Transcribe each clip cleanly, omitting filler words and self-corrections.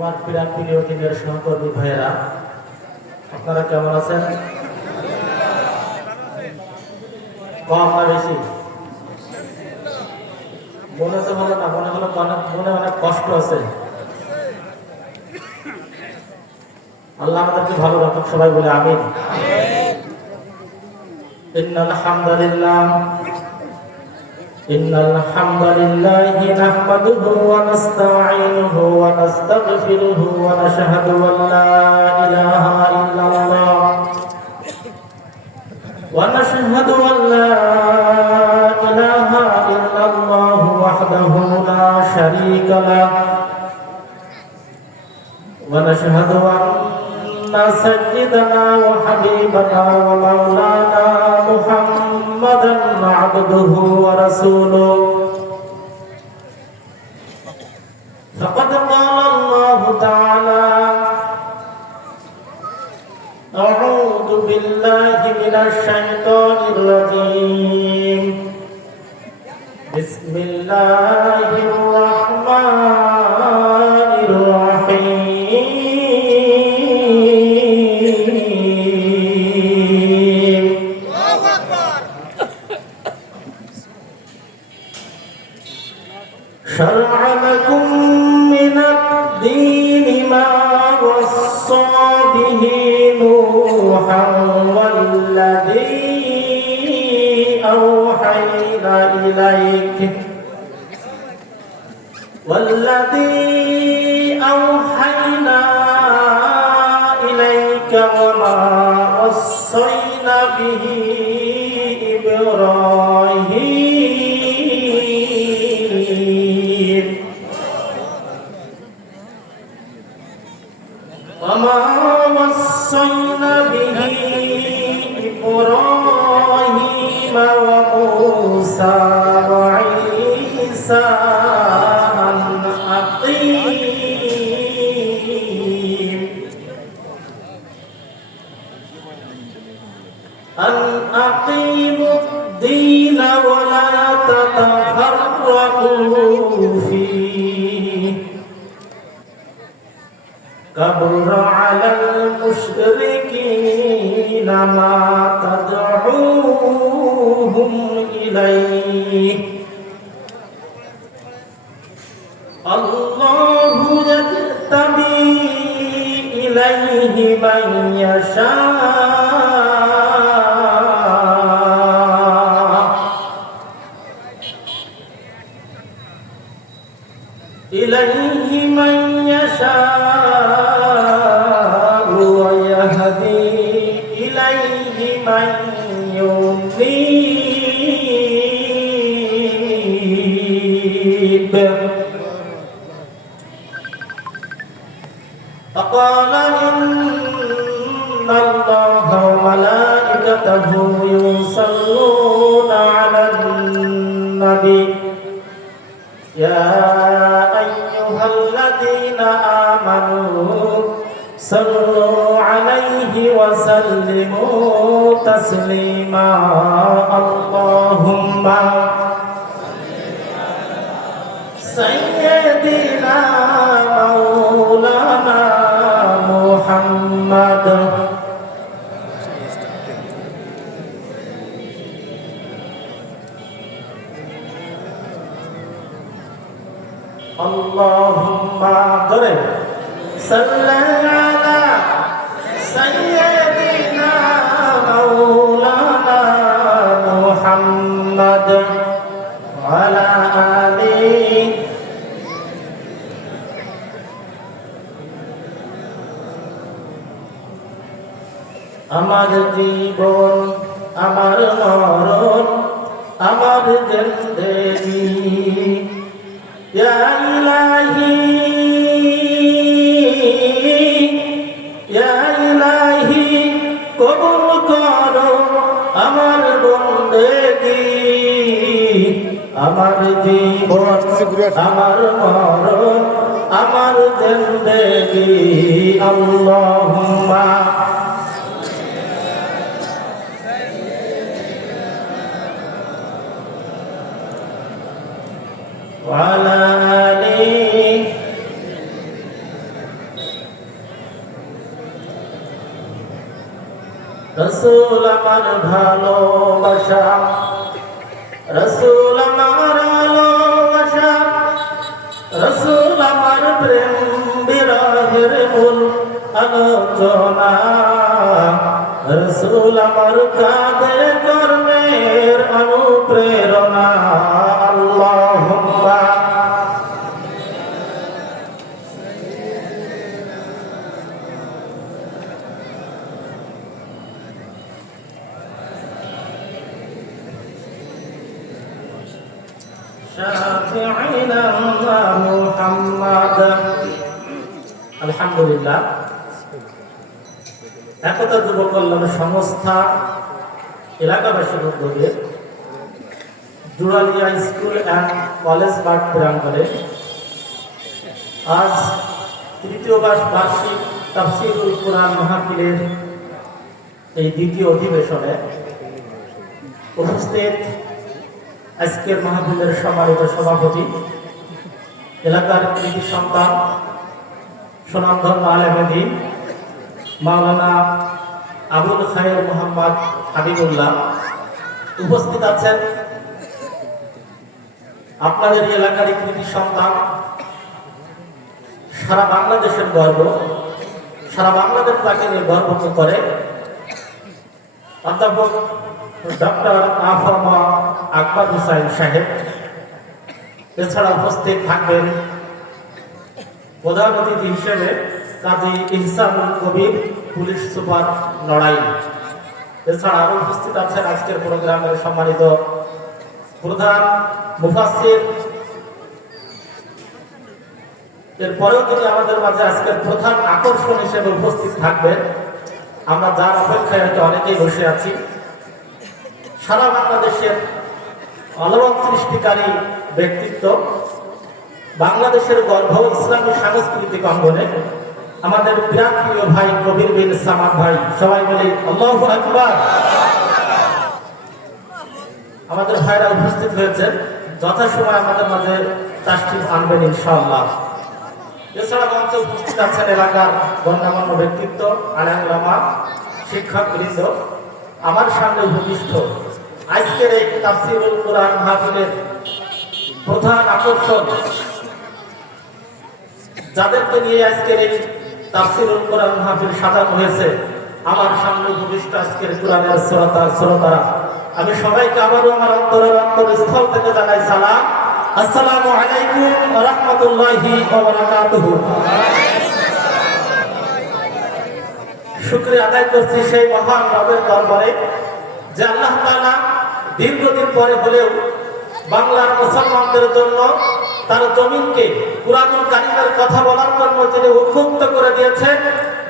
আমার প্রিয় টিমের সহকর্মী ভাইয়েরা, আপনারা কেমন আছেন? কম না বেশি? মনে তো হলো না, মনে হলো মনে অনেক কষ্ট আছে। আল্লাহ আমাদেরকে ভালো রাখুন, সবাই বলে আমিন। ইন্নাল হামদালিল্লাহি নাহমাদুহু ওয়া নাস্তাঈনুহু ওয়া নাস্তাগফিরুহু ওয়া নাশহাদু আন লা ইলাহা ইল্লাল্লাহ ওয়া নাশহাদু আন লা ইলাহা ইল্লাল্লাহু ওয়াহদাহু লা শারীকা লাহু ওয়া নাশহাদু আন্না সাইয়্যিদানা ওয়া হাবিবানা ওয়া মাওলানা মুহাম্মাদান আবদুহু ওয়া রাসূলুহু ফাকাদ ক্বালা আল্লাহু তাআলা আউযু বিল্লাহি মিনাশ শাইতানির রাজীম বিসমিল্লাহির রাহমানির রাহিম شرع لكم من الدين ما وصى به نوحا والذي أوحينا إليك وما وصينا به إبراهيم وموسى وعيسى أن أقيموا الدين ولا تتفرقوا فيه كبر على المشركين ما تدعوهم إليه الله يجتبي إليه من يشاء ويهدي إليه من ينيب فقال إن الله وملائكته يصلون على النبي يا أيها الذين آمنوا صلوا عليه وسلموا تسليما اللهم سيدنا مولانا محمد اللهم صل على سيدنا مولانا محمد وعلى آله আমার জীবন আমার মরণ আমার জিন্দেগি ইয়া ইলাহি কবুল করো আমার বন্দেগি আমার জীবন আমার মরণ আমার জিন্দেগি আল্লাহুম্মা وعلى آله রসুল আমার ভালোবাসা, রসুল আমার ভালোবাসা, রসুল আমার প্রেম বিরহের মূল আলোচনা, রসুল আমার কাদের কর্মের অনুপ্রেরণা। আল্লাহুম্মা শাফিঈনা মুহাম্মাদ। আলহামদুলিল্লাহ, একতা যুব কল্যাণ সংস্থা এলাকাবাসীর উদ্যোগে জুরালিয়া স্কুল অ্যান্ড কলেজ মাঠ প্রাঙ্গণে আজ তৃতীয় বার্ষিক তাফসীরুল কুরআন মাহফিলের এই দ্বিতীয় অধিবেশনে উপস্থিত আজকের মাহফিলের সম্মানিত সভাপতি, এলাকার কৃতি সন্তান, সুনামধন্য আলেমে দ্বীন মাওলানা আবুল খায়ের মোহাম্মদ হাবিবুল্লাহ, উপস্থিত আছেন আপনাদের এলাকার কৃতি সন্তান, সারা বাংলাদেশের গর্ব, সারা বাংলাদেশ তাকে নিয়ে গর্ব করে অধ্যাপক ডক্টর আফামা আকবর হুসাইন সাহেব। এছাড়া উপস্থিত থাকবেন প্রধান অতিথি হিসেবে কাজী ইহসানুল কবির, পুলিশ সুপার নড়াইল। এছাড়া আরো উপস্থিত আছেন আজকের প্রোগ্রামের সম্মানিত প্রধান মুফাসসির। এরপরেও তিনি আমাদের মাঝে আজকের প্রধান আকর্ষণ হিসেবে উপস্থিত থাকবেন। আমরা যার অপেক্ষায় হয়তো অনেকেই বসে আছি। সারা বাংলাদেশের অলৌকিক সৃষ্টিকারী ব্যক্তিত্ব, বাংলাদেশের গর্ব ইসলামী সাংস্কৃতিক অঙ্গনে আমাদের প্রিয় ভাই কবির বিন সামাদ ভাই, সবাই বলি আল্লাহু আকবার। আমাদের ভাইরা উপস্থিত হয়েছেন, যথাসময় আমাদের মাঝে তাশরীফ আনবেন ইনশাআল্লাহ। এছাড়া মঞ্চে উপস্থিত আছেন এলাকার গণ্যমান্য ব্যক্তিত্ব, আলেম ওলামা, শিক্ষক বৃন্দ। আমার সামনে উপবিষ্ট আজকের এই তাফসীরুল কুরআন মাহফিলের প্রধান আকর্ষণ, যাদেরকে নিয়ে আজকের এই তাফসীরুল কুরআন মাহফিল সাজানো হয়েছে, আমার সামনে উপবিষ্ট আজকের কুরআনের শ্রোতারা, আমি সবাইকে আবারও আমার অন্তরস্থল থেকে জানাই সালাম, আসসালামু আলাইকুম ওয়া রাহমাতুল্লাহি ওয়া বারাকাতুহু। শুকরিয়া আদায় করছি সেই মহান রবের দরবারে যে আল্লাহ তাআলা দীর্ঘদিন পরে হলেও বাংলার মুসলমানদের জন্য তার জমিনকে কুরআনুল কারীমের কথা বলার জন্য তিনি উন্মুক্ত করে দিয়েছেন,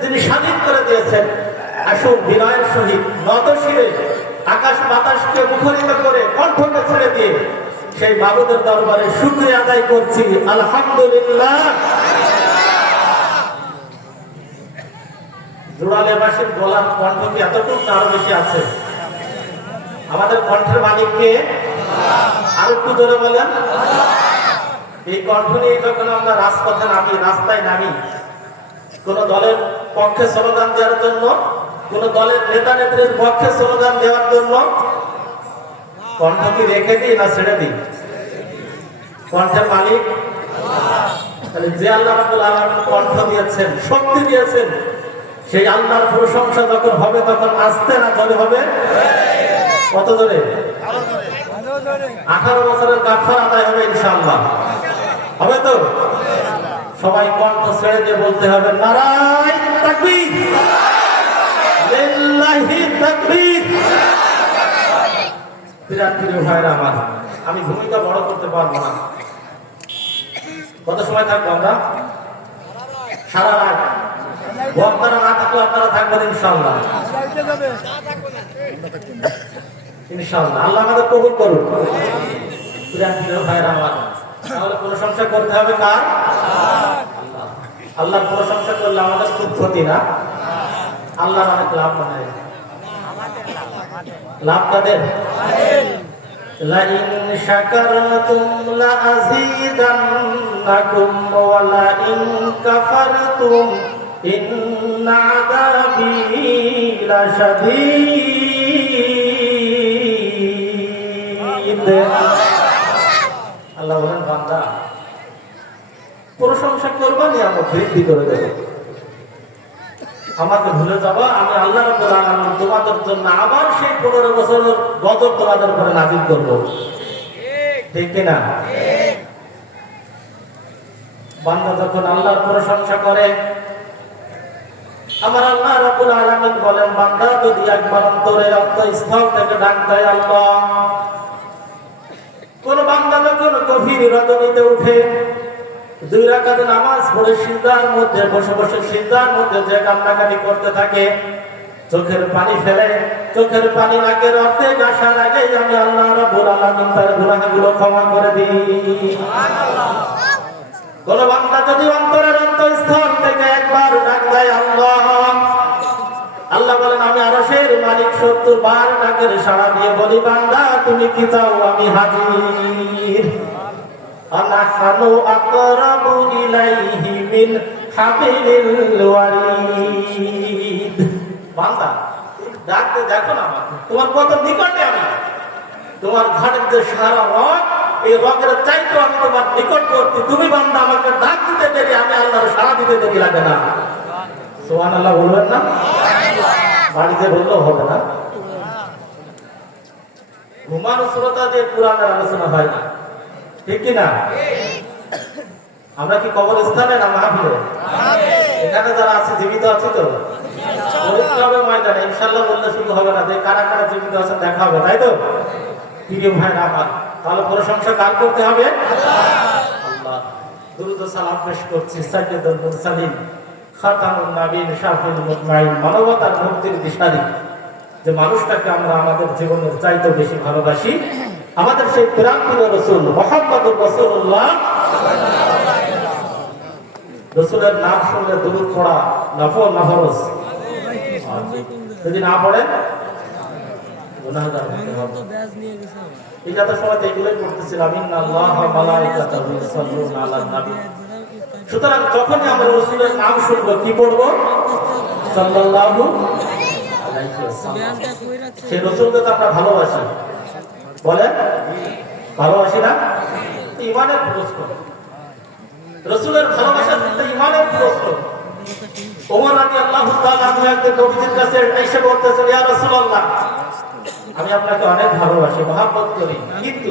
যিনি স্বাধীন করে দিয়েছেন। আসুন বিনয়ের সহিত নতশিরে আকাশ বাতাসকে মুখরিত করে কণ্ঠকে ছেড়ে দিয়ে সেই মাবুদের দরবারে শুকরিয়া আদায় করছি, আলহামদুলিল্লাহ। জোড়ালেবাসীর গলার কণ্ঠ কি এতটুকু আরো বেশি আছে? আমাদের কণ্ঠের মালিককে আরো একটু জোরে বলেন। এই কণ্ঠ নিয়ে যখন আমরা রাজপথে নামি, রাস্তায় নামি, কোন দলের পক্ষে স্লোগান দেওয়ার জন্য, কোন দলের নেতা নেত্রীর পক্ষে স্লোগান দেওয়ার জন্য কণ্ঠ কি রেখে দিই না ছেড়ে দিই? কণ্ঠের মালিক তাহলে যে আল্লাহ রাব্বুল আলামিন কণ্ঠ দিয়েছেন, শক্তি দিয়েছেন, সেই আল্লাহর প্রশংসা যখন হবে তখন আস্তে না জোরে হবে। কত জোরে? 18 বছরের কাফার আদায় হবে ইনশাআল্লাহ। হবে তো? সবাই কণ্ঠ ছেড়ে দিয়ে বলতে হবে নারায়ে তাকবীর, লিল্লাহি তাকবীর। প্রিয় ভাইরা আমার, আমি ভূমিকা বড় করতে পারবো না। কত সময় থাকবো আমরা? সারা রাত। বক্তারা না থাকলে আপনারা থাকবেন ইনশাআল্লাহ। ইনশাআল্লাহ আল্লাহ আমাদের কবুল করুন। প্রিয় ভাইরা আমার, তাহলে প্রশংসা করতে হবে কার? আল্লাহর প্রশংসা করলে আমাদের খুব ক্ষতি না, আল্লাহর অনেক লাভ হয়। লাভ কাদের? লাইন শাকারতুম লাযীদান্নাকুম ওয়া লাইন কাফারতুম ইন্না আযাবী লাশাদীদ। আল্লাহ বলেন, বান্দা প্রশংসা করবা, নিয়ামত বৃদ্ধি করে দেব। আমাকে ভুলে যাবা, আমি আল্লাহ রাব্বুল আলামিন তোমাদের জন্য আবার সেই 15 বছরের গজব তোমাদের উপরে নাযিল করব। ঠিক কিনা? বান্দা যখন আল্লাহর প্রশংসা করে, আমার আল্লাহ রাব্বুল আলামিন বলেন, বান্দা যদি একবার অন্তরের অন্তঃস্থল থেকে ডাক দেয় আল্লাহ। কোন বান্দা যখন গভীর রজনীতে উঠে 2 রাকাত নামাজ পড়ে সিজদার মধ্যে বসে বসে সিজদার মধ্যে যে কান্নাকাটি করতে থাকে, চোখের পানি ফেলে, চোখের পানি নাকের অর্ধেক আসার আগেই আমি আল্লাহ রাব্বুল আলামিন তার গুনাহগুলো ক্ষমা করে দিই। কোন বান্দা যদি অন্তরের অন্তঃস্থল থেকে একবার ডাক দেয় আল্লাহ, আল্লাহ বলেন, আমি আরশের মালিক 70 বার ডাকের সাড়া দিয়ে বলি, বান্দা তুমি কি চাও, আমি হাজির। আনাহনু আকরাবু ইলাইহি মিন হাবিলিল ওয়ারিদ। বান্দা ডাকতে দেখো না, আমাকে তোমার কত নিকটে আমি, তোমার ঘাটের যে সারা রক, এই রকের চাইতে আমি তোমার নিকটবর্তী। তুমি বান্দা আমাকে ডাক দিতে দেরি, আমি আল্লাহর সাড়া দিতে দেরি লাগে না। সুবহানাল্লাহ বলবেন না? বাড়িতে বললেও হবে না। ঘুমানো শ্রোতা দিয়ে কোরআনের আলোচনা হয় না, ঠিক কিনা? আমরা কি কবরস্থানে না মাহফিলে? এখানে যারা আছে জীবিত আছে তো পরীক্ষা হবে ময়দানে, ইনশাআল্লাহ বললে শুধু হবে না, যে কারা কারা জীবিত আছে দেখা হবে, তাই তো? প্রিয় ভাইরা আমার, তাহলে প্রশংসা কার করতে হবে? আল্লাহ। দুরূদ ও সালাম পেশ করছি সাইয়্যিদুল মুরসালিন খাতামুন নবীন শাফিউল মুতমাইন, মানবতার মুক্তির দিশারি, যে মানুষটাকে আমরা আমাদের জীবনের চাইতে বেশি ভালোবাসি, আমাদের সেই প্রাণপ্রিয় রাসূল মুহাম্মদুর রাসূলুল্লাহ। রাসূলের নাম শুনলে দুরূদ পড়া নফল না ফরজ? যদি না পড়েন গুনাহগার হতে হবে। এই কথা সময় এগুলোই পড়তেছিলাম, ইন্নাল্লাহা ওয়া মালাইকাতাহু ইউসাল্লুনা আলান নবী। সুতরাং যখনই আমরা রাসূলের নাম শুনবো কি পড়বো? সাল্লাল্লাহু আলাইহি ওয়াসাল্লাম। সেই রাসূলকে তো আমরা ভালোবাসি, বলেন ভালোবাসি না? ঈমানের প্রশ্ন, রাসূলের ভালোবাসা কিন্তু ঈমানের প্রশ্ন। ওমর রাদিয়াল্লাহু তাআলা আনহু একদিন নবীজির কাছে এসে বলতেছেন, ইয়া রাসূলুল্লাহ, আমি আপনাকে অনেক ভালোবাসি, মহব্বত করি, কিন্তু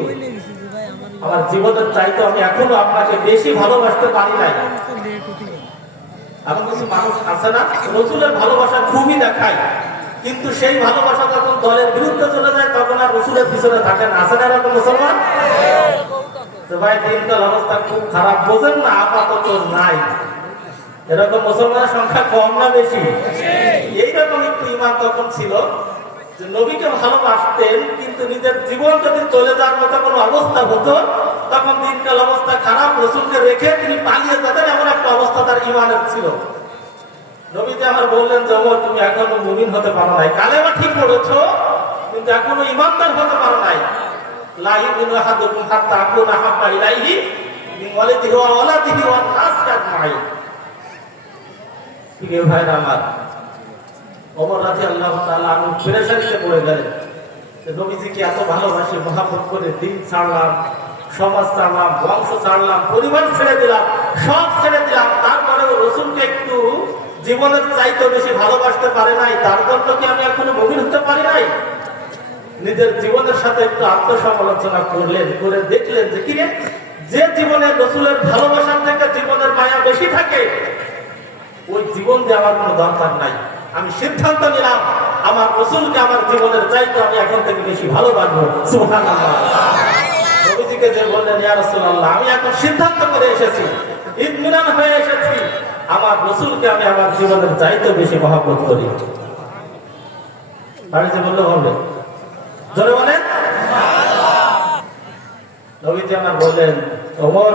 আমার জীবনের চাইতে আমি এখনো আপনাকে বেশি ভালোবাসতে পারি নাই। এমন কিছু মানুষ আছে না, রাসূলের ভালোবাসা খুবই দেখায়, কিন্তু সেই ভালোবাসা যখন দলের বিরুদ্ধে চলে যায় তখন আর রাসূলের পিছনে থাকে না। আছে না এরকম মুসলমান? তো ভাই দিনকাল অবস্থা খুব খারাপ, বোঝেন না? আপাতত নাই। এরকম মুসলমানের সংখ্যা কম না বেশি? এইরকম একটু ঈমান তখন ছিল যে নবীকে ভালোবাসতেন, কিন্তু নিজের জীবন যদি চলে যাওয়ার মতো কোনো অবস্থা হতো তখন দিনকাল অবস্থা খারাপ, রাসূলকে রেখে তিনি পালিয়ে যেতেন, এমন একটা অবস্থা তার ঈমানের ছিল। নবীজি আমার বললেন যে ওমর, তুমি এখনো মুমিন হতে পারো নাই, কালেমা ঠিক পড়েছো কিন্তু এখনো ঈমানদার হতে পারো নাই। লা ইউমিনু আহাদুকুম হাত্তা আকুনা হাব্বা ইলাইহি মিন ওয়ালিদিহি ওয়া ওয়ালাদিহি ওয়ান নাস আজমাইন। প্রিয় ভাইরা আমার, ওমর রাদিয়াল্লাহু তাআলা আনহু পেরেশানিতে পড়ে গেলেন যে নবীজিকে এত ভালোবাসি, মহব্বত করে দিন ছাড়লাম, সমাজ ছাড়লাম, বংশ ছাড়লাম, পরিবার ছেড়ে দিলাম, সব ছেড়ে দিলাম, তারপরেও রাসূলকে একটু জীবনের চাইতে বেশি ভালোবাসতে পারে নাই, তার জন্য কি আমি এখনো মুমিন হতে পারি নাই? নিজের জীবনের সাথে একটু আত্মসমালোচনা করলেন, করে দেখলেন যে কি, যে জীবনের রাসূলের ভালোবাসার থেকে জীবনের মায়া বেশি থাকে, ওই জীবন দিয়ে আমার কোনো দরকার নাই। আমি সিদ্ধান্ত নিলাম আমার রাসূলকে আমার জীবনের চাইতে আমি এখন থেকে বেশি ভালোবাসবো। সুবহানাল্লাহ। নবীজিকে যে বললেন, ইয়া রাসূলুল্লাহ, আমি এখন সিদ্ধান্ত করে এসেছি, ইতমিনান হয়ে এসেছি, আমার রাসূলকে আমি আমার জীবনের চাইতে বেশি মহব্বত করি। বাড়িতে বললে হবে, জোরে বলেন সুবহানাল্লাহ। নবীজি আমার বললেন, ওমর,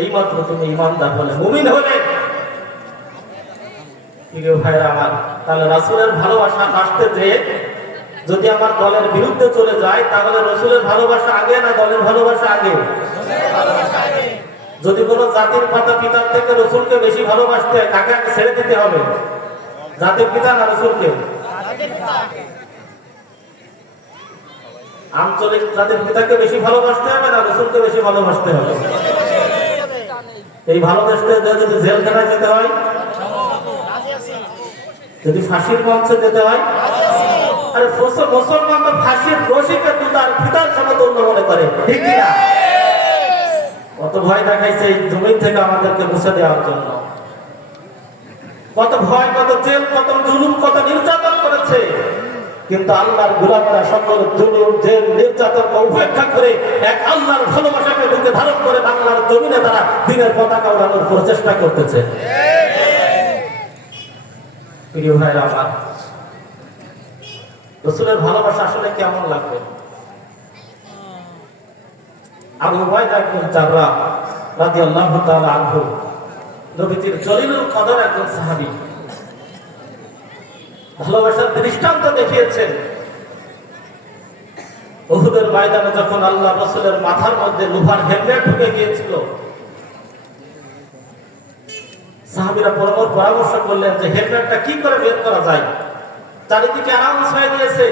এইমাত্র তুমি ঈমানদার হলে, মুমিন হলে। প্রিয় ভাইরা আমার, তাহলে রাসূলের ভালোবাসা আসতে যে যদি আমার দলের বিরুদ্ধে চলে যায়, তাহলে রাসূলের ভালোবাসা আগে না দলের ভালোবাসা আগে? যদি কোনো জাতির মাতা পিতার থেকে রসুলকে বেশি ভালোবাসতে হয়, কাকে আগে ছেড়ে দিতে হবে? জাতির পিতা না রসুলকে? আঞ্চলিক জাতির পিতাকে বেশি ভালোবাসতে হবে না রসুলকে বেশি ভালোবাসতে হবে? এই ভালোবাসতে যদি জেলখানায় যেতে হয়, যদি ফাঁসির মঞ্চে যেতে হয়, আরে মুসলমান তো ফাঁসির রশিকে তার পিতার সমতুল্য মনে করে, ঠিক কিনা? কত ভয় দেখাইছে এই জমিন থেকে আমাদেরকে মুছে দেওয়ার জন্য, কত ভয়, কত জেল, কত জুলুম, কত নির্যাতন করেছে। কিন্তু আল্লাহর গোলামরা সকল জুলুম, জেল, নির্যাতনকে উপেক্ষা করে এক আল্লাহর ভালোবাসাকে বুকে ধারণ করে বাংলার জমিনে তারা দিনের পতাকা ওড়ানোর প্রচেষ্টা করতেছে। প্রিয় ভাইরা আমার, রাসূলের ভালোবাসা আসলে কেমন লাগবে? আবু উবাইদা ইবনে জাররাহ রাদিয়াল্লাহু তাআলা আনহু নবীজির জলিলুল কদর একজন সাহাবী, ভালোবাসার দৃষ্টান্ত দেখিয়েছেন। উহুদের ময়দানে যখন আল্লাহ রাসূলের মাথার মধ্যে লোহার হেলমেট ঢুকে গিয়েছিল, সাহাবীরা পরামর্শ করলেন যে হেলমেটটা কি করে বের করা যায়। চারিদিকে আনাউন্স হয়ে গিয়েছে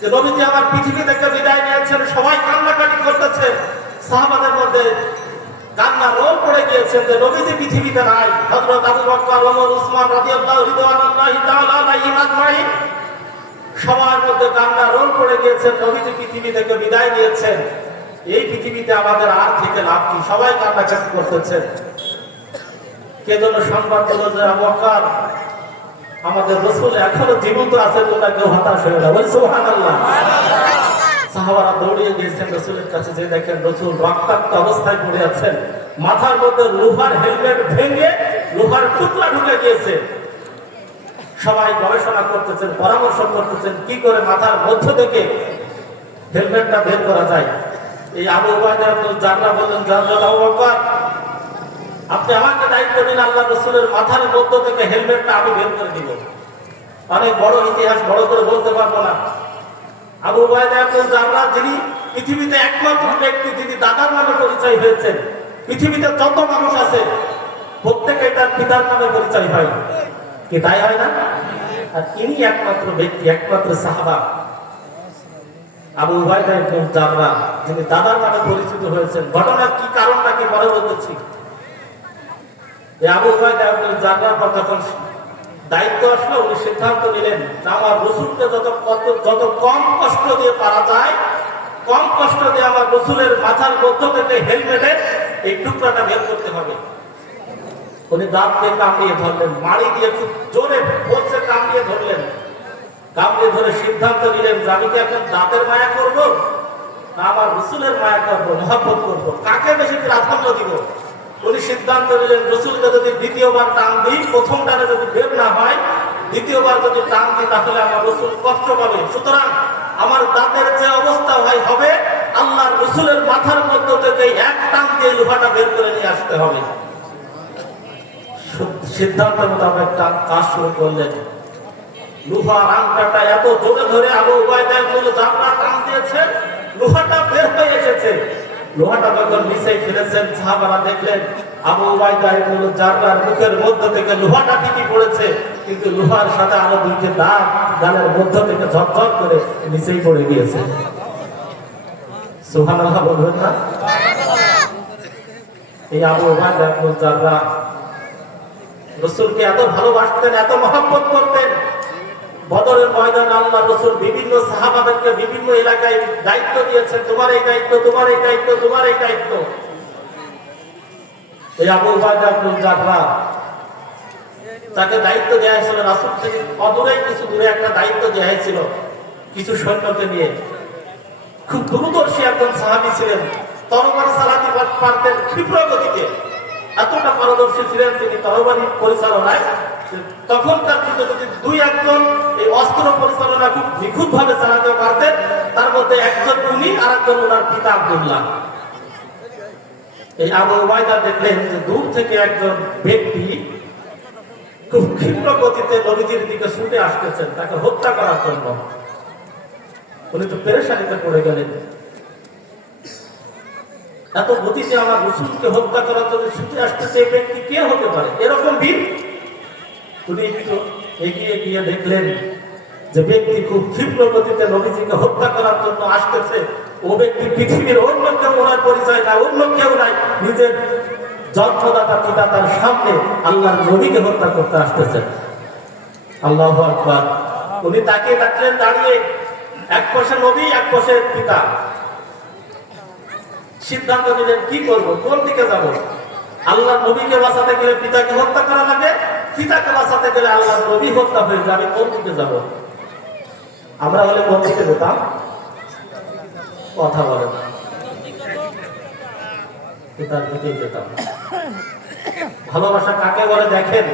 যে নবীজি আমার পৃথিবী থেকে বিদায় নিয়েছেন, সবাই কান্নাকাটি করতেছে। সাহাবাদের মধ্যে কান্না রোল পড়ে গিয়েছে যে নবীজি পৃথিবীতে নাই। হযরত আবু বকর, ওমর, উসমান রাদিয়াল্লাহু রিদওয়ানুল্লাহি তাআলা আলাইহিম আজমাইন সবার মধ্যে কান্না রোল পড়ে গিয়েছে, নবীজি পৃথিবী থেকে বিদায় নিয়েছেন, এই পৃথিবীতে আমাদের আর থেকে লাভ কি? সবাই কান্নাকাটি করতেছে। কে যেন সংবাদ দিল যে আবু বকর, আমাদের রাসূল এখনো জীবিত আছে, তোমরা কেউ হতাশ হয়ে না, বল সুবহানাল্লাহ। সাহাবারা দৌড়িয়ে গিয়েছেন রাসূলের কাছে, যে দেখেন রাসূল রক্তাক্ত অবস্থায় পড়ে আছেন, মাথার মধ্যে লোহার হেলমেট ভেঙে লোহার টুকরা ঢুকে গিয়েছে। সবাই গবেষণা করতেছেন, পরামর্শ করতেছেন কি করে মাথার মধ্য থেকে হেলমেটটা বের করা যায়। এই আবু উবাইদা ইবনে জাররাহ বললেন, আবু বকর, আপনি আমাকে দায়িত্ব দিন, আল্লাহ রাসূলের মাথার মধ্য থেকে হেলমেটটা আমি বের করে দিব। অনেক বড় ইতিহাস, বড় করে বলতে পারবো না। আবু উবাইদা ইবনে জাররাহ যিনি পৃথিবীতে একমাত্র ব্যক্তি যিনি দাদার নামে পরিচয় হয়েছেন। পৃথিবীতে যত মানুষ আছে প্রত্যেকে তার পিতার নামে পরিচয় হয়, কি তাই হয় না? আর ইনি একমাত্র ব্যক্তি, একমাত্র সাহাবা আবু উবাইদা ইবনে জাররাহ যিনি দাদার নামে পরিচিত হয়েছেন। ঘটনার কি কারণটা কি পরে বলতেছি। এই আবু উবাইদা ইবনে জাররাহ যখন দায়িত্ব আসলো, উনি সিদ্ধান্ত নিলেন আমার রাসূলকে যত কম কষ্ট দিয়ে পারা যায়, কম কষ্ট দিয়ে আমার রাসূলের মাথার মধ্য থেকে হেলমেটের এই টুকরাটা বের করতে হবে। উনি দাঁত দিয়ে কামড়িয়ে ধরলেন, মাড়ি দিয়ে খুব জোরে বলছে কামড়িয়ে ধরলেন। কামড়িয়ে ধরে সিদ্ধান্ত নিলেন যে আমি কি এখন দাঁতের মায়া করব না আমার রাসূলের মায়া করব, মহব্বত করব, কাকে বেশি প্রাধান্য দিব? উনি সিদ্ধান্ত নিলেন রাসূলকে যদি দ্বিতীয়বার টান দিই, প্রথম টানে যদি বের না হয়, দ্বিতীয়বার যদি টান দিই তাহলে আমার রাসূল কষ্ট পাবে। সুতরাং আমার দাঁতের যে অবস্থা হবে, আল্লাহর রাসূলের মাথার মধ্য থেকে এক টান দিয়ে লোহাটা বের করে নিয়ে আসতে হবে। সিদ্ধান্ত মোতাবেক কাজ শুরু করলেন। লোহার আংটাটা এত জোরে ধরে আবু উবাইদা ইবনে জাররাহ টান দিয়েছেন, লোহাটা বের হয়ে এসেছে। লোহাটা যখন নিচে ফেলেছেন, সাহাবারা দেখলেন আবু উবাইদা ইবনে জাররাহর মুখের মধ্য থেকে লোহাটা ঠিকই পড়েছে, কিন্তু লোহার সাথে আরো দুইটি দাগ গালের মধ্য থেকে ঝকঝক করে নিচেই পড়ে গিয়েছে। সুবহানাল্লাহ বলবেন না? এই আবু উবাইদা ইবনে জাররাহ রাসূলকে এত ভালোবাসতেন, এত মহব্বত করতেন। বদরের ময়দানে আল্লাহ রাসূল বিভিন্ন সাহাবাদেরকে বিভিন্ন এলাকায় দায়িত্ব দিয়েছেন, তোমার এই দায়িত্ব, তোমার এই দায়িত্ব, তোমার এই দায়িত্ব। এই আবু উবাইদা ইবনে জাররাহ তাকে দায়িত্ব দেওয়া হয়েছিল, রাসূল থেকে অদূরে কিছু দূরে একটা দায়িত্ব দেওয়া হয়েছিল কিছু সৈন্যকে নিয়ে। খুব দূরদর্শী একজন সাহাবী ছিলেন, তরবারি চালাতে পারতেন ক্ষিপ্র গতিতে, এতটা পারদর্শী ছিলেন তিনি তরবারি পরিচালনায়। তখনকার যুগে যদি দুই একজন এই অস্ত্র পরিচালনা খুব নিখুঁত ভাবে চালাতে পারতেন, তার মধ্যে একজন উনি আর একজন ওনার পিতা আব্দুল্লাহ। এই আবু উবাইদা দেখলেন যে দূর থেকে একজন ব্যক্তি খুব ক্ষিপ্র গতিতে নবীজির দিকে ছুটে আসতেছেন তাকে হত্যা করার জন্য। উনি তো পেরেশানিতে পড়ে গেলেন। এত গতিতে আমার রসুলকে হত্যা করার জন্য ছুটে আসতেছে, এই ব্যক্তি কে হতে পারে? এরকম ভিড়। উনি একটু এগিয়ে গিয়ে দেখলেন যে ব্যক্তি খুব ক্ষিপ্র গতিতে নবীজিকে হত্যা করার জন্য আসতেছে। ও ব্যক্তি পৃথিবীর অন্য কেউ ওনার পরিচয় না, অন্য কেউ নাই, নিজের জন্মদাতা পিতা তার সামনে আল্লাহর নবীকে হত্যা করতে আসতেছে। আল্লাহু আকবার। উনি তাকিয়ে থাকলেন দাঁড়িয়ে, এক পাশে নবী, এক পাশে পিতা। সিদ্ধান্ত নিলেন কি করব, কোন দিকে যাব? আল্লাহর নবীকে বাঁচাতে গেলে পিতাকে হত্যা করা লাগে, পিতাকে বাঁচাতে গেলে আল্লাহর নবী হত্যা হয়ে যাবে, কোন দিকে যাব? আমরা হলে কোন দিকে যেতাম? কথা বলে না, পিতার দিকে যেতাম। ভালোবাসা কাকে বলে দেখেন।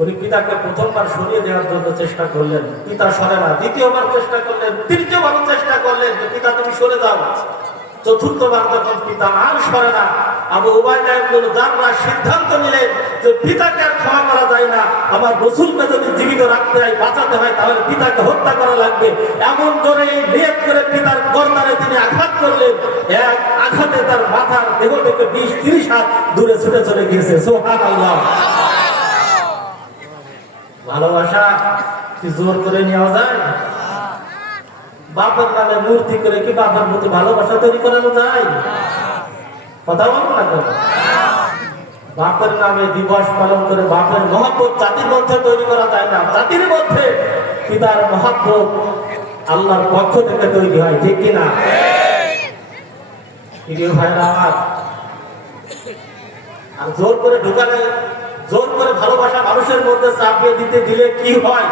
উনি পিতাকে প্রথমবার সরিয়ে দেওয়ার জন্য চেষ্টা করলেন, পিতা সরে না। দ্বিতীয়বার চেষ্টা করলেন, তৃতীয়বার চেষ্টা করলেন যে পিতা তুমি সরে যাও। চতুর্থবার যখন পিতা আর সরে না, আবু উবাইদা ইবনে জাররাহ সিদ্ধান্ত নিলেন যে পিতাকে আর ক্ষমা করা যায় না, আমার রাসূলকে যদি জীবিত রাখতে হয়, বাঁচাতে হয়, তাহলে পিতাকে হত্যা করা লাগবে। এমন জোরে নিয়ত করে পিতার গর্দানে তিনি আঘাত করলেন, এক আঘাতে তার মাথার দেহ থেকে 20-30 হাত দূরে ছুটে চলে গিয়েছে। সুবহানাল্লাহ। ভালোবাসা কি জোর করে নেওয়া যায়? বাপের নামে মূর্তি করে কি বাপের মতো ভালোবাসা তৈরি করানো যায়? কথা বলো না কেন? বাপের নামে দিবস পালন করে বাপের মহব্বত জাতির মধ্যে তৈরি করা যায় না। জাতির মধ্যে পিতার মহব্বত আল্লাহর পক্ষ থেকে তৈরি হয়, ঠিক কিনা? প্রিয় ভাইরা আমার, আর জোর করে ঢুকালে, জোর করে ভালোবাসা মানুষের মধ্যে চাপিয়ে দিতে দিলে কি হয়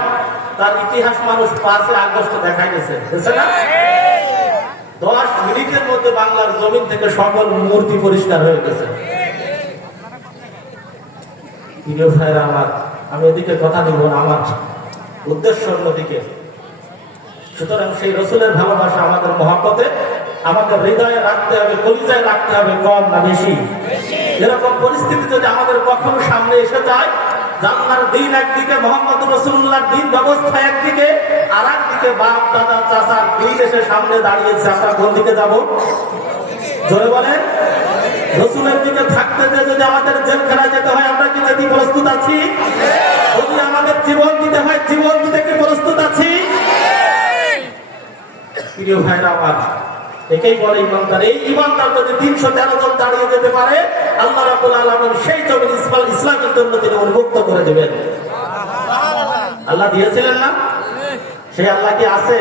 তার ইতিহাস মানুষ 5 আগস্ট দেখাই গেছে, বুঝছে না? 10 মিনিটের মধ্যে বাংলার জমিন থেকে সকল মূর্তি পরিষ্কার হয়ে গেছে। প্রিয় ভাইরা আমার, আমি এদিকে কথা দিব না, আমার উদ্দেশ্য অন্যদিকে। সুতরাং সেই রসুলের ভালোবাসা আমাদের মহব্বতে, আমাদের হৃদয়ে রাখতে হবে, কলিজায় রাখতে হবে, কম না বেশি। এরকম পরিস্থিতি যদি আমাদের কখনো সামনে এসে যায়, জান্নার দিন একদিকে, মুহাম্মদ রাসূলুল্লাহর দিন ব্যবস্থা একদিকে, আর একদিকে বাপ দাদা চাচার দিন এসে সামনে দাঁড়িয়েছে, আমরা কোন দিকে যাব? জোরে বলেন। রসুলের দিকে থাকতে যদি আমাদের জেলখানায় যেতে হয়, আমরা কি যেতে প্রস্তুত আছি? যদি আমাদের জীবন দিতে হয়, জীবন দিতে কি প্রস্তুত আছি? প্রিয় ভাইরা আমার, একেই বলে ইমানদার। এই ইমানদার যদি 313 জন দাঁড়িয়ে যেতে পারে, আল্লাহ রাব্বুল আলামিন সেই জমিন ইসলামের জন্য তিনি উন্মুক্ত করে দিবেন। আল্লাহ দিয়েছিলেন না? সেই আল্লাহ কি আছে?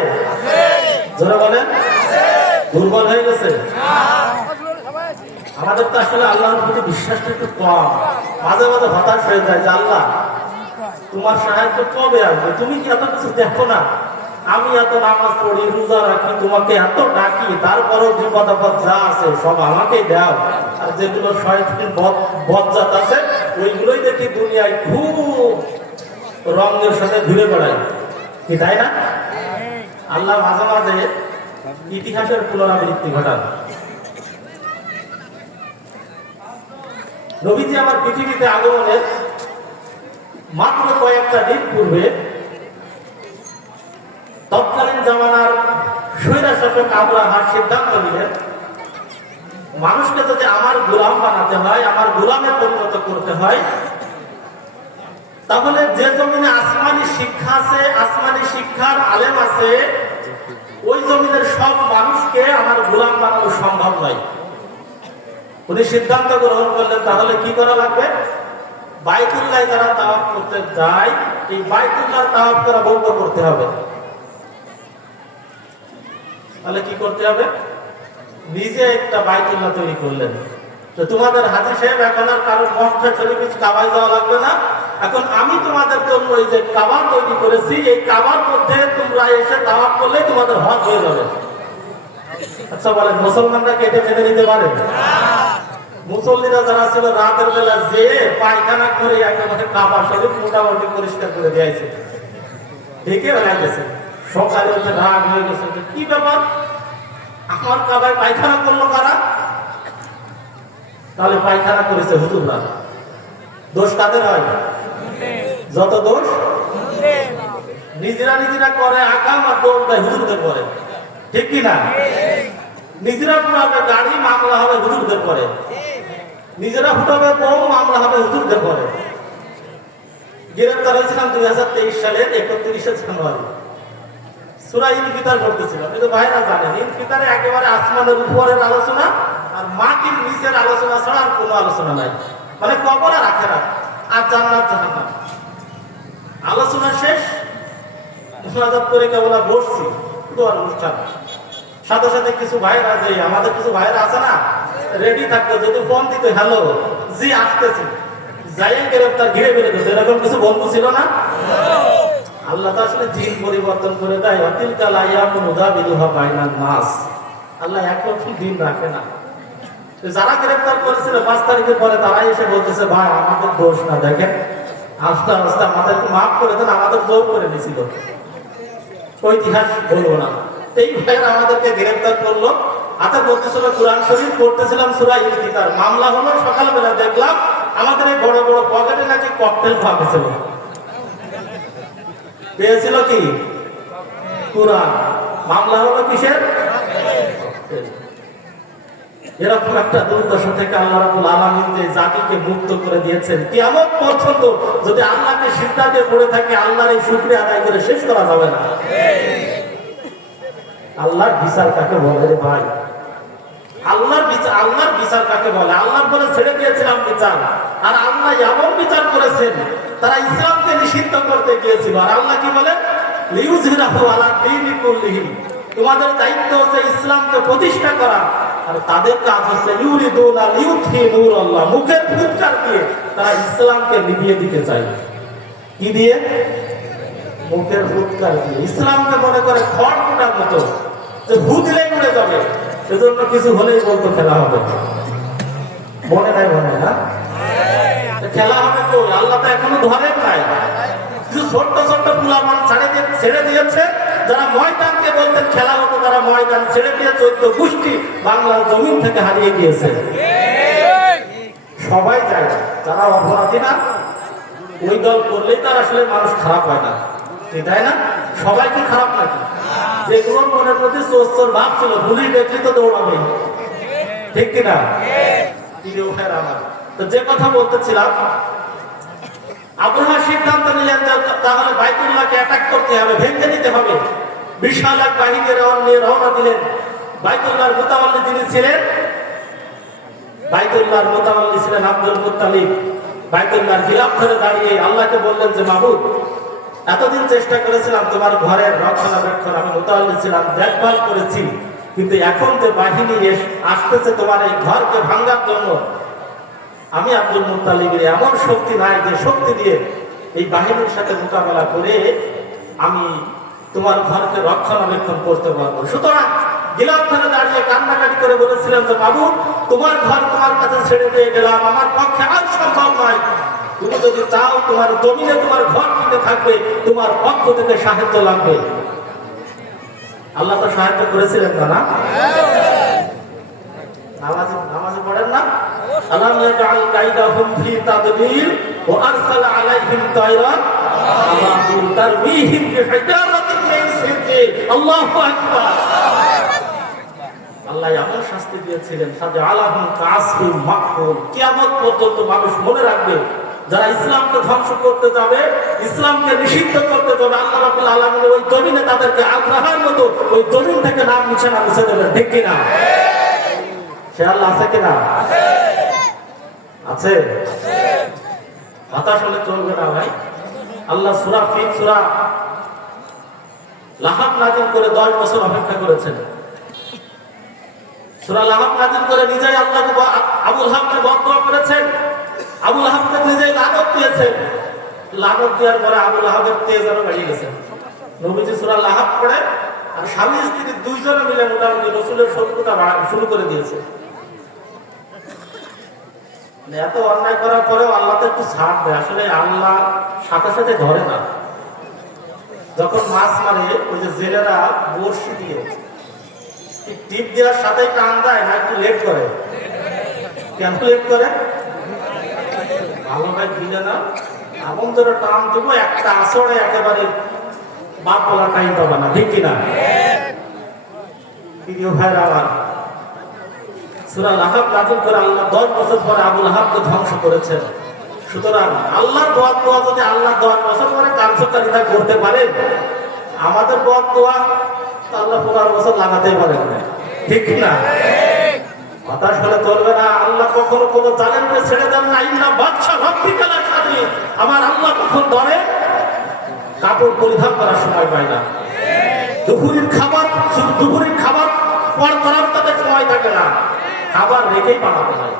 জোরে বলেন। দুর্বল হয়ে গেছে? আমাদের তো আসলে আল্লাহর প্রতি বিশ্বাসটা একটু কম। মাঝে মাঝে হতাশ হয়ে যায় যে আল্লাহ তোমার সাহায্য কবে আসবে? তুমি কি এত কিছু দেখো না? আমি এত নামাজ পড়ি, রোজা রাখি, তোমাকে এত ডাকি, তারপরেও বিপদ আপদ যা আছে সব আমাকেই দাও। আর যেগুলো শয়তানের বজ্জাত আছে, ওইগুলোই দেখি দুনিয়ায় খুব রঙের সাথে ঘুরে বেড়ায়, কি তাই না? আল্লাহ মাঝে মাঝে ইতিহাসের পুনরাবৃত্তি ঘটান। নবীজি আমার পৃথিবীতে আগমনের মাত্র কয়েকটা দিন পূর্বে তৎকালীন জামানার স্বৈরশাসক আবরাহা সিদ্ধান্ত নিলেন, মানুষকে যদি আমার গোলাম বানাতে হয়, আমার গোলামে পরিণত করতে হয়, তাহলে যে জমিনে আসমানি শিক্ষা আছে, আসমানি শিক্ষার আলেম আছে, ওই জমিনের সব মানুষকে আমার গোলাম বানানো সম্ভব নয়। উনি সিদ্ধান্ত গ্রহণ করলেন, তাহলে কি করা লাগবে? বাইতুল্লাহ যারা তাওয়াফ করতে যায়, এই বাইতুল্লাহ তাওয়াফ করা বন্ধ করতে হবে। তাহলে কি করতে হবে? নিজে একটা বাইতুল্লাহ তৈরি করলেন। তো তোমাদের হাজী সাহেব, এখন আর কারো মক্কা শরীফ কাবায় যাওয়া লাগবে না। এখন আমি তোমাদের জন্য এই যে কাবা তৈরি করেছি, এই কাবার মধ্যে তোমরা এসে তাওয়াফ করলে তোমাদের হজ হয়ে যাবে। আচ্ছা বলেন, মুসলমানরা কি এটা মেনে নিতে পারে? মুসল্লিরা যারা ছিল রাতের বেলা যে পায়খানা করে একেবারে কাবা শরীফ মোটামুটি পরিষ্কার করে দিয়েছে, ঠিকই হয়ে গেছে। সকালে হচ্ছে রাগ হয়ে গেছে, কি ব্যাপার, আমার কাবায় পায়খানা করলো কারা? তাহলে পায়খানা করেছে হুজুররা। দোষ কাদের হয়? যত দোষ নিজেরা নিজেরা করে, আকাম আর দোষ দেয় হুজুরদের করে, ঠিক কিনা? নিজেরা ফুটাবে গাড়ি, মামলা হবে হুজুরদের পরে। নিজেরা ফুটাবে বোম, মামলা হবে হুজুরদের পরে। গ্রেফতার হয়েছিলাম 2023 সালের 31শে জানুয়ারি। সূরা ইনফিতার পড়তেছিলাম, কিন্তু ভাইরা জানেন ইনফিতারে একেবারে আসমানের উপরের আলোচনা আর মাটির নিচের আলোচনা ছাড়া আর কোনো আলোচনা নাই। মানে কবরে রাখে না আর জান্নাত জাহান্নাম আলোচনা শেষ। মুনাজাত করে কেবল বসছি দোয়ার অনুষ্ঠান। সাথে সাথে কিছু ভাইরা, যে আমাদের কিছু ভাইরা আছে না, রেডি থাকতো, যদি ফোন দিত হ্যালো জি আসতেছি, যাই গ্রেফতার ঘিরে ফেলে দিত। এরকম কিছু বন্ধু ছিল না? আল্লাহ তো আসলে জিন পরিবর্তন করে দেয়। অতিল কালাইয়া মুদা বিদুহা বাইনান নাস। আল্লাহ একরকম দিন রাখে না। যারা গ্রেফতার করেছিল 5 তারিখের পরে তারাই এসে বলতেছে ভাই আমাদের দোষ না, দেখেন আস্তে আস্তে আমাদেরকে মাফ করে দেন, আমাদের জোর করে নিয়েছিল। ইতিহাস বলবো না। এই ভাইয়ের আমাদেরকে গ্রেফতার করলো, হাতে বলতেছিল কোরআন শরীফ, পড়তেছিলাম সূরা ইনফিতার। মামলা হলো, সকালবেলা দেখলাম আমাদের এই বড় বড় পকেটে নাকি ককটেল পাওয়া গেছিল। পেয়েছিল কি? কোরআন। মামলা হলো কিসের? এরকম একটা দুর্দশা থেকে আল্লাহ রাব্বুল আলামিন যে জাতিকে মুক্ত করে দিয়েছেন, কিয়ামত পর্যন্ত যদি আল্লাহকে সিজদা দিয়ে পড়ে থাকে, আল্লাহর এই শুকরিয়া আদায় করে শেষ করা যাবে না। আল্লাহর বিচার কাকে বলে রে ভাই? আল্লাহর বিচার কাকে বলে? আল্লাহর পরে ছেড়ে দিয়েছিলাম বিচার, আর আল্লাহ এমন বিচার করেছেন, তারা ইসলামকে নিষিদ্ধ করতে গিয়েছিল, আর আল্লাহ কি বলে? লিইউযহিরাহু আলা দীনি কুল্লিহি। তোমাদের দায়িত্ব হচ্ছে ইসলামকে প্রতিষ্ঠা করা, আর তাদের কাজ হচ্ছে ইউরিদুনা লিইউতফি নূরাল্লাহ। মুখের ফুৎকার দিয়ে তারা ইসলামকে নিভিয়ে দিতে চায়। কি দিয়ে? মুখের ফুৎকার দিয়ে। ইসলামকে মনে করে খড়কুটার মতো, যে ভূ দিলেই উড়ে যাবে, এজন্য কিছু হলেই বলতো খেলা হবে। মনে নাই? মনে না? খেলা হবে তো আল্লাহ তো এখনো ধরেন নাই। কিছু ছোট্ট ছোট্ট পুলামান ছেড়ে দিয়েছে, যারা ময়দানকে বলতেন খেলা হতো, তারা ময়দান ছেড়ে দিয়ে 14 গোষ্ঠী বাংলার জমিন থেকে হারিয়ে গিয়েছে। সবাই যায়, যারা অপরাধী না ওই দল করলেই তার আসলে মানুষ খারাপ হয় না, তাই না? সবাই কি খারাপ নাকি? যে কোন মনের মধ্যে চোর ভাব ছিল, পুলিশ দেখলি তো দৌড়াবে, ঠিক কিনা? তো যে কথা বলতেছিলাম, আবরাহা সিদ্ধান্ত নিলেন তাহলে বাইতুল্লাহকে অ্যাটাক করতে হবে, ভেঙে দিতে হবে। বিশাল এক বাহিনী নিয়ে রওনা দিলেন। বাইতুল্লাহর মুতাওয়াল্লি যিনি ছিলেন, বাইতুল্লাহর মুতাওয়াল্লি ছিলেন আব্দুল মুত্তালিব। বাইতুল্লাহর গিলাফ ধরে দাঁড়িয়ে আল্লাহকে বললেন যে মাবুদ, এতদিন চেষ্টা করেছিলাম তোমার ঘরের রক্ষণাবেক্ষণ, আমি মুতাওয়াল্লি ছিলাম, দেখভাল করেছি, কিন্তু এখন যে বাহিনী আসতেছে তোমার এই ঘরকে ভাঙার জন্য, আমি আব্দুল মুত্তালিবের এমন শক্তি নাই যে শক্তি দিয়ে এই বাহিনীর সাথে মোকাবেলা করে আমি তোমার ঘরকে রক্ষণাবেক্ষণ করতে পারবো। সুতরাং গিলাফ ধরে দাঁড়িয়ে কান্নাকাটি করে বলেছিলাম যে মাবুদ, তোমার ঘর তোমার কাছে ছেড়ে দিয়ে গেলাম, আমার পক্ষে আর সম্ভব নয়। তুমি যদি চাও তোমার জমিনে তোমার ঘর টিকে থাকবে, তোমার পক্ষ থেকে সাহায্য লাগবে। আল্লাহ তো সাহায্য করেছিলেন না? নামাজে পড়েন না? আল্লাহ ইয়াজআল কাইদাহুম ফি তাদবীর ওয়া আরসালা আলাইহিম তায়রান আবাবিল তারমিহিম বিহিজারাতিন মিন সিদ্দিক। আল্লাহু আকবার। আল্লাহ এমন শাস্তি দিয়েছিলেন, সাজআলাহুম কাসফিন মাকহুল। কিয়ামত পর্যন্ত মানুষ মনে রাখবে, যারা ইসলামকে ধ্বংস করতে যাবে, ইসলামকে নিষিদ্ধ করতে যাবে, আল্লাহ রাব্বুল আলামিন ওই জমিনে তাদেরকে আগ্রাহার মতো ওই জমিন থেকে নাম মুছে দেবেন, ঠিক কিনা? সে আল্লাহ আছে কিনা? আছে। হতাশ হলে চলবে না ভাই। আল্লাহ সূরা লাহাব নাযিল করে 10 বছর অপেক্ষা করেছেন। সূরা লাহাব নাযিল করে নিজেই আল্লাহ আবুল লাহাবকে বদদুয়া করেছেন, আবুল লাহাবকে নিজেই লানত দিয়েছেন। লানত দেওয়ার পরে আবুল লাহাবের তেজ আরো বেড়ে গেছে। নবীজি সূরা লাহাব পড়ে আর স্বামী স্ত্রী দুইজনে মিলে মোটামুটি রাসূলের শত্রুতা শুরু করে দিয়েছে। এত অন্যায় করার পরেও আল্লাহ তো একটু ছাড় দেয়। আসলে আল্লাহ সাথে সাথে ধরে না। যখন মাছ মারে, ওই যে জেলেরা বড়শি দিয়ে টিপ দেওয়ার সাথে টান দেয় না, একটু লেট করে। কেন লেট করে? ভালো ভাই দিলে না, এমন ধরে টান দেবো একটা আসরে একেবারে বাপ বলা টাইম পাবা না, ঠিক কিনা? প্রিয় ভাইরা আমার, সূরা লাহাব নাযিল করে আল্লাহ 10 বছর পরে আবু লাহাবকে ধ্বংস করেছেন। সুতরাং আল্লাহর দোয়া যদি আল্লাহ 10 বছর পরে কার্যকারিতা করতে পারেন, আমাদের দোয়া আল্লাহ 15 বছর লাগাতেই পারেন না, ঠিক না? হতাশ হলে চলবে না। আল্লাহ কখনো কোনো জালেমকে ছেড়ে দেন না। ইন্না বাদশা রব্বিকাল শাদীদ, আমার আল্লাহ কখন ধরে কাপড় পরিধান করার সময় পায় না। দুপুরের খাবার পর করার তাদের সময় থাকে না, খাবার রেখেই পাঠাতে হয়।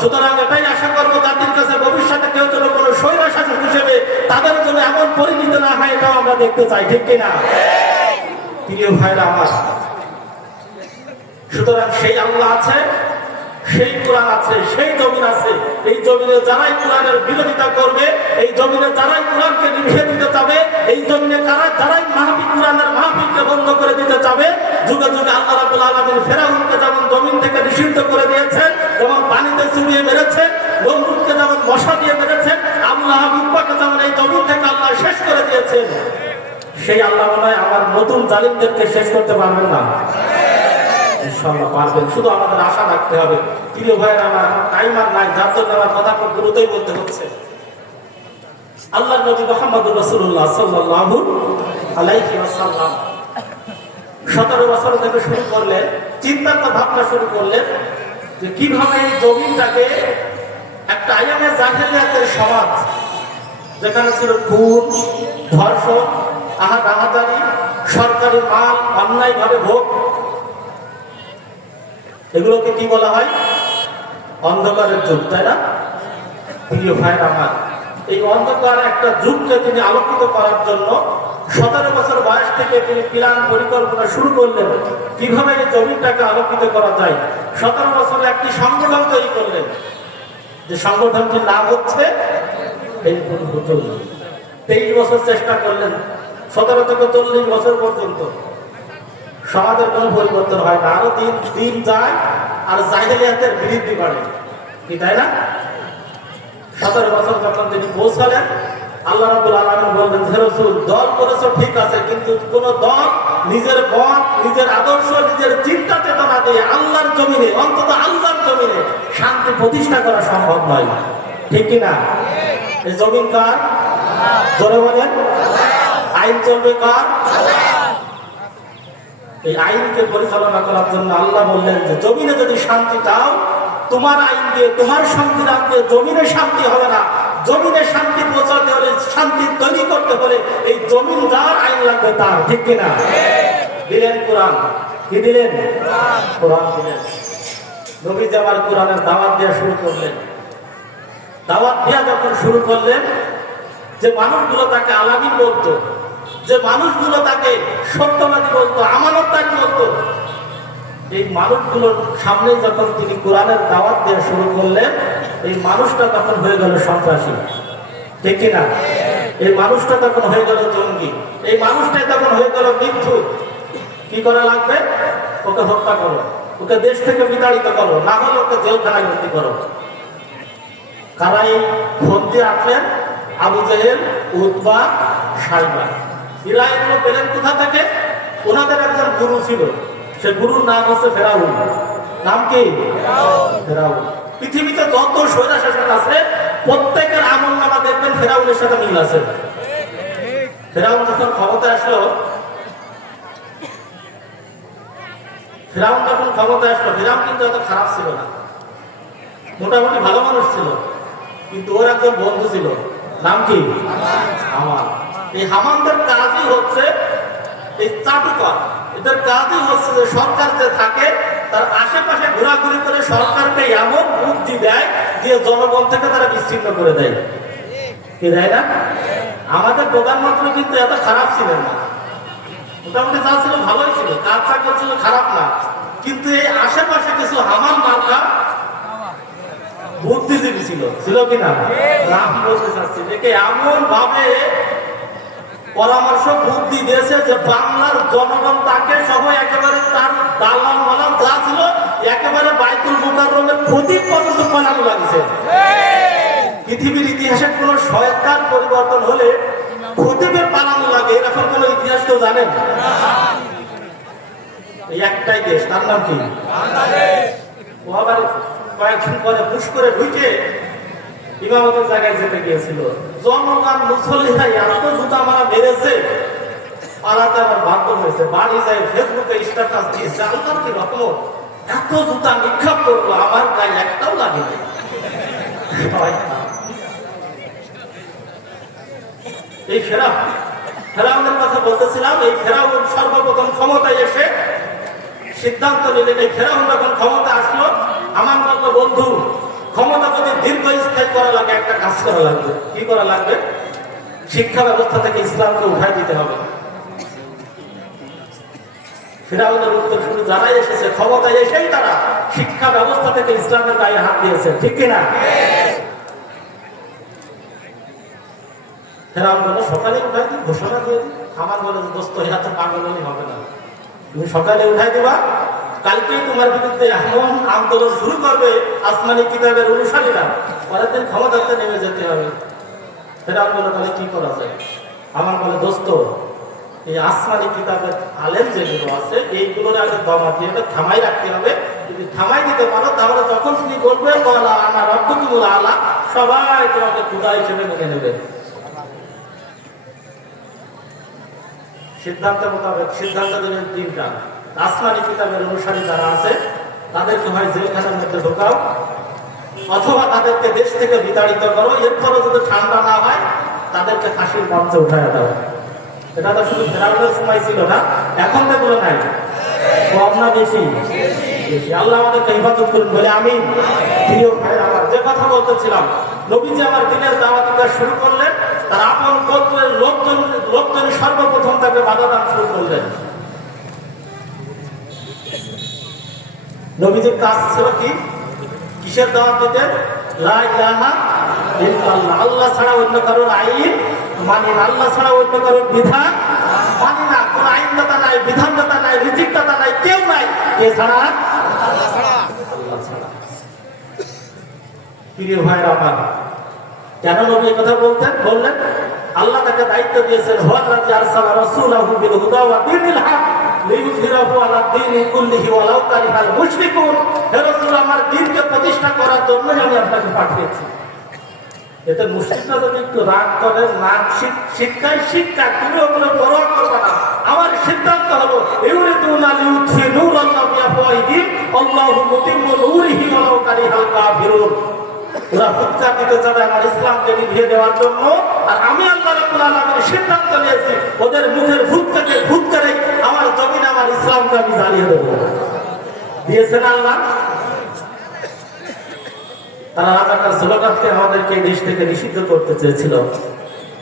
সুতরাং এটাই আশা করবো জাতির কাছে, ভবিষ্যতে কেউ যেন কোনো স্বৈরশাসক হিসেবে তাদের জন্য এমন পরিণত না হয়, এটাও আমরা দেখতে চাই, ঠিক কিনা? প্রিয় ভাইরা আমার, সুতরাং সেই আল্লাহ আছে, সেই কোরআন আছে, সেই জমিন আছে। এই জমিনে যারাই কোরআনের বিরোধিতা করবে, এই জমিনে যারাই কোরআনকে নিভিয়ে দিতে চাবে, এই জমিনে যারাই কোরআনের মাহফিলকে বন্ধ করে দিতে চাবে, যুগে যুগে আল্লাহ রাব্বুল আলামিন ফেরাউনকে যেমন জমিন থেকে নিষিদ্ধ করে দিয়েছেন, যেমন পানিতে চুবিয়ে মেরেছে, নমরুদকে যেমন মশা দিয়ে মেরেছে, আবু লাহাব উব্বাকে যেমন এই জমিন থেকে আল্লাহ শেষ করে দিয়েছেন, সেই আল্লাহ মনে হয় আমার নতুন জালিমদেরকে শেষ করতে পারবেন না। ইনশাআল্লাহ পারবেন, শুধু আমাদের আশা রাখতে হবে। প্রিয় ভাইয়েরা আমার, টাইম আর নাই, যার জন্য আমার কথা খুব দ্রুতই বলতে হচ্ছে। আল্লাহর নবী মুহাম্মদুর রাসূলুল্লাহ সাল্লাল্লাহু আলাইহি ওয়াসাল্লাম 17 বছর থেকে শুরু করলেন, চিন্তা ভাবনা শুরু করলেন যে কিভাবে এই জমিনটাকে একটা আইয়ামে জাহেলিয়াতের সমাজ, যেখানে ছিল খুন, ধর্ষণ, আহাজারি, সরকারি মাল অন্যায়ভাবে ভোগ, এগুলোকে কি বলা হয়? অন্ধকারের যুগ, তাই না? প্রিয় ভাইরা আমার, এই অন্ধকার একটা যুগকে তিনি আলোকিত করার জন্য 17 বছর বয়স থেকে তিনি প্ল্যান পরিকল্পনা শুরু করলেন কিভাবে এই জমিটাকে আলোকিত করা যায়। 17 বছরে একটি সংগঠন তৈরি করলেন, যে সংগঠনটির নাম হচ্ছে 23 বছর চেষ্টা করলেন, 17 থেকে 40 বছর পর্যন্ত সমাজের কোনো পরিবর্তন হয় না। আরো দিন যায় আর জাহেলিয়াতের বৃদ্ধি বাড়ে, কি তাই না? 17 বছর যখন তিনি পৌঁছালেন, আল্লাহ রাব্বুল আলামিন বললেন, হে রাসূল, দল করেছো ঠিক আছে, কিন্তু কোন দল নিজের মত, নিজের আদর্শ, নিজের চিন্তা চেতনা দিয়ে আল্লাহর জমিনে, অন্তত আল্লাহর জমিনে শান্তি প্রতিষ্ঠা করা সম্ভব নয়, ঠিক কিনা? এই জমিন কার? জোরে বলেন। আইন চলবে কার? এই আইনকে পরিচালনা করার জন্য আল্লাহ বললেন যে জমিনে যদি শান্তি চাও, তোমার আইন দিয়ে, তোমার সংবিধান দিয়ে জমিনে শান্তি হবে না। জমিনে শান্তি পৌঁছাতে হলে, শান্তি তৈরি করতে হলে এই জমিন যার, আইন লাগবে তার, ঠিক কিনা? দিলেন কোরআন। কি দিলেন? কোরআন দিলেন। নবীজি আমার কোরআনের দাওয়াত দেওয়া শুরু করলেন। দাওয়াত দেওয়া যখন শুরু করলেন, যে মানুষগুলো তাকে আলামিন বলতো, যে মানুষগুলো তাকে সত্যবাদী বলতো, আমানতদারি বলতো, এই মানুষগুলোর সামনে যখন তিনি কোরআনের দাওয়াত দেওয়া শুরু করলেন, এই মানুষটা তখন হয়ে গেল সন্ত্রাসী, ঠিক কিনা? এই মানুষটা তখন হয়ে গেল জঙ্গি, এই মানুষটাই তখন হয়ে গেল মিথ্যুক। কি করা লাগবে? ওকে হত্যা করো, ওকে দেশ থেকে বিতাড়িত করো, না হলে ওকে জেলখানায় ভর্তি করো। কারা এই ভর্তি রাখলেন? আবু জেহেল, উতবা, সাইবা। এরা এগুলো পেলেন কোথা থেকে? ওনাদের একজন গুরু ছিল, সে গুরুর নাম হচ্ছে ফেরাউন। নাম কি? ফেরাউন। পৃথিবীতে যত স্বৈরশাসক আছে প্রত্যেকের আমলনামা দেখবেন ফেরাউনের সাথে মিল আছে। ফেরাউন যখন ক্ষমতায় আসলো, ফেরাউন কিন্তু এত খারাপ ছিল না, মোটামুটি ভালো মানুষ ছিল, কিন্তু ওর একজন বন্ধু ছিল, নাম কি? হামান। এই হামানদের কাজই হচ্ছে এই চাটুকর, এদের কাজই হচ্ছে যে সরকার যে থাকে তার আশেপাশে ঘোরাঘুরি করে সরকারকে এমন বুদ্ধি দেয় যে জনগণ থেকে তারা বিচ্ছিন্ন করে দেয়, কি দেয় না? আমাদের প্রধানমন্ত্রী কিন্তু এত খারাপ ছিলেন না, মোটামুটি যা ছিল ভালোই ছিল, কাজ করছিল, খারাপ না, কিন্তু এই আশেপাশে কিছু হামান মার্কা বুদ্ধিজীবী ছিল কিনা? নাম বলতে চাচ্ছি, দেখে এমন ভাবে পরামর্শ বুদ্ধি দিয়েছে যে বাংলার জনগণ তাকে সহ একেবারে তার দালাল মালাল যা ছিল একেবারে বাইতুল মুকাররমের প্রদীপ পর্যন্ত পালানো লাগছে। পৃথিবীর ইতিহাসে কোন সরকার পরিবর্তন হলে প্রদীপের পালানো লাগে, এরকম কোন ইতিহাস তো জানেন? এই একটাই দেশ, তার নাম কি? ও আবার কয়েকদিন পরে পুশ করে ঢুকে ইমামতের জায়গায় যেতে গিয়েছিল। জনগণ মুসল্লিরা এত জুতা মারা বেড়েছে, পালাতে আমার বাধ্য হয়েছে। বাড়ি যায় ফেসবুকে স্ট্যাটাস দিয়েছে, আল্লাহর কি রকম, এত জুতা নিক্ষেপ করবো, আমার গায়ে একটাও লাগেনি। এই ফেরাউনের কথা বলতেছিলাম। এই ফেরাউন সর্বপ্রথম ক্ষমতায় এসে সিদ্ধান্ত নিলেন, এই ফেরাউন যখন ক্ষমতা আসলো, আমার মতো বন্ধু, ক্ষমতা যদি দীর্ঘস্থায়ী করা লাগে একটা কাজ করা লাগবে। কি করা লাগবে? শিক্ষা ব্যবস্থা থেকে ইসলামকে উঠাই দিতে হবে। ফেরাউনের উত্তর শুধু যারাই এসেছে ক্ষমতায় এসেই তারা শিক্ষা ব্যবস্থা থেকে ইসলামের গায়ে হাত দিয়েছে, ঠিক কিনা? ফেরাউন বলে সকালে উঠাই দিই, ঘোষণা দিয়ে দিই। আমার বলে দোস্ত, এত পাগল হলে হবে না, তুমি সকালে উঠাই দিবা, কালকেই তোমার বিরুদ্ধে এমন আন্দোলন শুরু করবে আসমানি কিতাবের অনুসারীরা, পরের দিন ক্ষমতাতে নেমে যেতে হবে। ফেরাউন বলে তাহলে কি করা যায়? আমার বলে দোস্ত, এই আসমানি কিতাবের আলেম যেগুলো আছে এইগুলোর আগে দমা দিয়ে থামাই রাখতে হবে। যদি থামাই দিতে পারো তাহলে যখন তুমি বলবে বলা আমার রব্বুকুল আলা, সবাই তোমাকে খোদা হিসেবে মেনে নেবে। সিদ্ধান্ত মোতাবেক সিদ্ধান্ত দিলেন তিনটা। আসমানি কিতাবের অনুসারী যারা আছে তাদেরকে হয় জেলখানার মধ্যে ঢোকাও, অথবা তাদেরকে দেশ থেকে বিতাড়িত করো, এরপরও যদি ঠান্ডা না হয় তাদেরকে ফাঁসির মঞ্চে উঠায় দাও। এটা তো শুধু ফেরাউনের সময় ছিল না, এখন তো এগুলো নাই। কম না বেশি? বেশি। আল্লাহ আমাদেরকে হিফাজত করুন বলে আমি। প্রিয় ভাইয়ের আমার, যে কথা বলতেছিলাম, নবীজি আমার দিনের দাওয়াতি কাজ শুরু করলেন, তার আপন গোত্রের লোকজন সর্বপ্রথম তাকে বাধা দান শুরু করলেন। নবীজির কাজ ছিল কি? কিসের দাওয়াত দিতেন? লা ইলাহা ইল্লাল্লাহ, আল্লাহ ছাড়া অন্য কারোর আইন মানি না, আল্লাহ ছাড়া অন্য কারোর বিধান মানি না। কোন আইনদাতা নাই, বিধানদাতা নাই, রিজিকদাতা নাই, কেউ নাই। কে ছাড়া? আল্লাহ ছাড়া। আল্লাহ ছাড়া। প্রিয় ভাইরা আমার, কেন নবী এই কথা বললেন? আল্লাহ তাকে দায়িত্ব দিয়েছেন, হুয়াল্লাযী আরসালা রাসূলাহু বিল হুদা ওয়া দীনিল হক লিইয়ুযহিরাহু আলা দীনি কুল্লিহি ওয়ালাউ কারিহাল মুশরিকুন। হে রাসূল, আমার দ্বীনকে প্রতিষ্ঠা করার জন্যই আমি আপনাকে পাঠিয়েছি। এতে মুশরিকরা যদি একটু রাগ করে, না শিক্ষা তুমি ওগুলো পরোয়া করবে না। আমার সিদ্ধান্ত হলো ইউরিদুনা লিইউতফিউ নূরাল্লাহি বিআফওয়াহিহিম আল্লাহু মুতিম্মু নূরিহি ওয়ালাউ কারিহাল কাফিরুন। ওরা ফুৎকার দিতে চাবে আমার ইসলামকে নিভিয়ে দেওয়ার জন্য, আর আমি আল্লাহ রাব্বুল আলামিন সিদ্ধান্ত নিয়েছি ওদের মুখের ফুৎকারে আমার জমিনে আমার ইসলামকে আমি জ্বালিয়ে দেব। দিয়েছেন আল্লাহ। তারা রাজাকার স্লোগানকে আমাদেরকে দেশ থেকে নিষিদ্ধ করতে চেয়েছিল।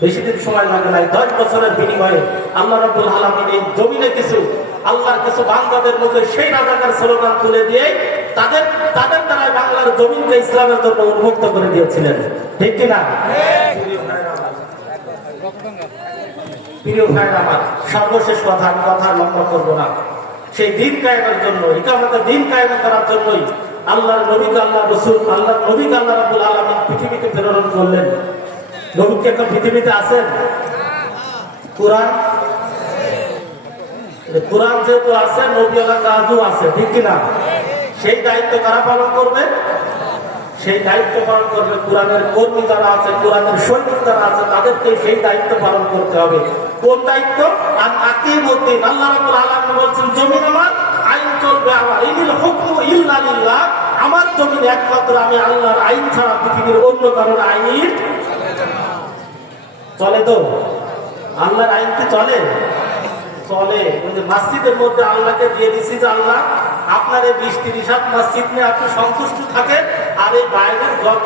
বেশি দিন সময় লাগে নাই, 10 বছরের বিনিময়ে আল্লাহ রাব্বুল আলামিন এই জমিনে আল্লাহর কিছু বান্দাদের মুখে সেই রাজাকার স্লোগান তুলে দিয়ে তাদের দ্বারা বাংলার জমিনকে ইসলামের জন্য উন্মুক্ত করে দিয়েছিলেন, ঠিক কিনা? প্রিয় ভাইরা আমার, সর্বশেষ কথা, আমি কথা লম্বা করবো না। সেই দিন কায়েমের জন্য, ইকামতের দিন কায়েম করার জন্যই আল্লাহর নবীকে আল্লাহ রাব্বুল আলামিন পৃথিবীতে প্রেরণ করলেন। নবীকে এখন পৃথিবীতে আছেন? কোরআন যেহেতু আছে, নবীওয়ালা কাজও আছে, ঠিক কিনা? সেই দায়িত্ব কারা পালন করবে? সেই দায়িত্ব পালন করবে কোরআনের কর্মী যারা আছে, কোরআনের সৈনিক যারা আছে, তাদেরকে সেই দায়িত্ব পালন করতে হবে। কোন দায়িত্ব? আর আকিমুদ্দিন। আল্লাহ রাব্বুল আলামিন বলছেন, জমিন আমার, আইন চলবে আমার। ইনিল হুকমু ইল্লা লিল্লাহ, আমার জমিন একমাত্র আমি আল্লাহর আইন ছাড়া পৃথিবীর অন্য কারোর আইন চলে? তো আল্লাহর আইন কি চলে? চলে। মসজিদের মধ্যে আল্লাহকে দিয়ে দিছি যে আল্লাহ আপনার এই 20-30 হাত মসজিদ নিয়ে আপনি সন্তুষ্ট থাকেন, আর এই বাইরের যত